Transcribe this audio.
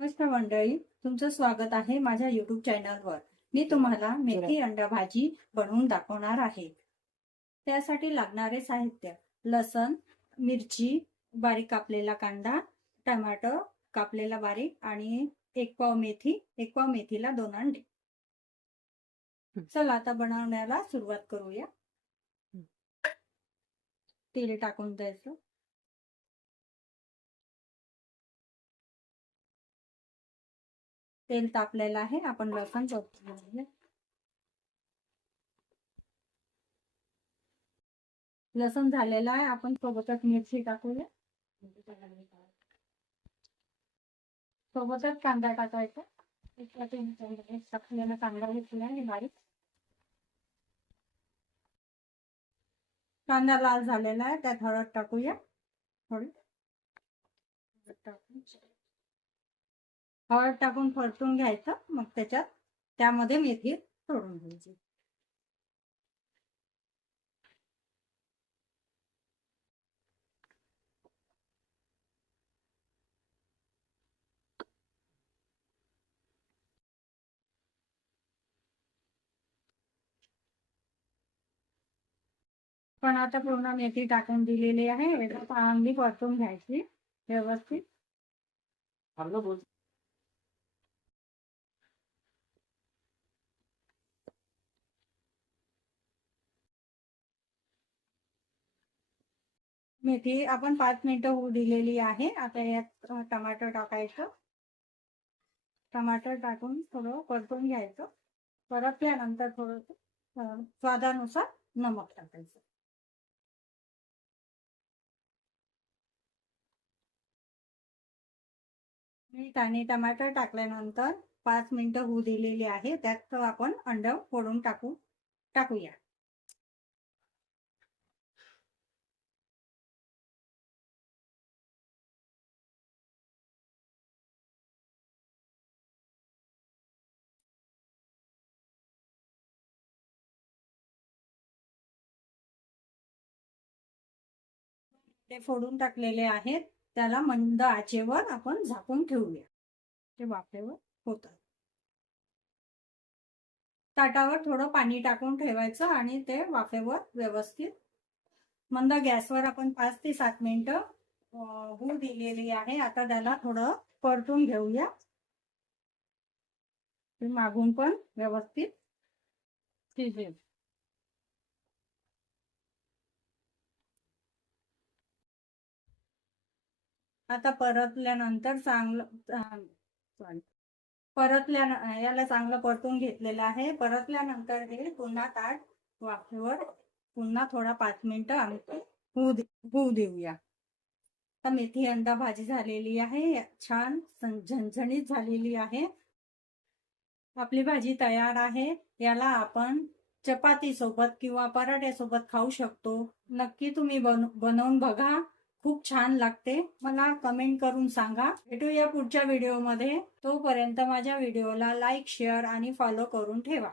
नमस्कार मंडळी, तुमचं स्वागत आहे माझ्या युट्यूब चॅनलवर। मी तुम्हाला मेथी अंडा भाजी बनवून दाखवणार आहे। त्यासाठी लागणारे साहित्य: लसण, मिरची, बारीक कापलेला कांदा, टमाटर कापलेला बारीक आणि एक पाव मेथी, एक पाव मेथीला 2 अंडे। चला आता बनवण्याला सुरुवात करूया। तेल टाकून द्यायचं। तेल तापलेलं आहे, आपण लसण परतून घेऊया। लसण झालेला आहे, आपण सोबतच मिरची टाकूया। सोबतच कांदा टाकायचा। टाकलेला कांदा घेतला आणि बारीक कांदा लाल झालेला आहे, त्यात हळद टाकूया। थोडी हळद टाकून परतून घ्यायचं। मग त्यामध्ये मेथी सोडून घ्यायची। पण आता पूर्ण मेथी टाकून दिलेली आहे, चांगली परतून घ्यायची व्यवस्थित। मेथी आपण 5 मिनिटं होऊ दिलेली आहे। आता यात टमाटर टाकायचं। टमाटर टाकून थोडं परतून घ्यायचं। परतल्यानंतर थोडं स्वादानुसार नमक टाकायचं। मीठ आणि टमाटर टाकल्यानंतर 5 मिनिटं होऊ दिलेली आहे। त्यात आपण अंड फोडून टाकूया। ते फोडून टाकलेले आहेत, त्याला मंद आचेवर आपण झाकून ठेवूया। ते वाफेवर होतात। ताटावर थोडं पाणी टाकून ठेवायचं आणि ते वाफेवर व्यवस्थित मंद गॅसवर आपण 5 ते 7 मिनिटं होऊ दिलेली आहे। आता त्याला थोडं परतून घेऊया। मागून पण व्यवस्थित शिजेल। आता परतल्यानंतर याला चांगलं परतून घेतलेलं आहे। परतल्यानंतर हे पुन्हा ताट वाफेवर पुन्हा थोडा 5 मिनिटं आम्ही होऊ देऊया। आता मेथी अंडा भाजी झालेली आहे, छान झणझणीत झालेली आहे। आपली भाजी तयार आहे। याला आपण चपाती सोबत किंवा पराठ्या सोबत खाऊ शकतो। नक्की तुम्ही बनवून बघा, खूप छान लागते। मला कमेंट करून सांगा। भेटूया पुढच्या व्हिडिओमध्ये। तोपर्यंत माझ्या व्हिडिओला लाईक, शेअर आणि फॉलो करून ठेवा।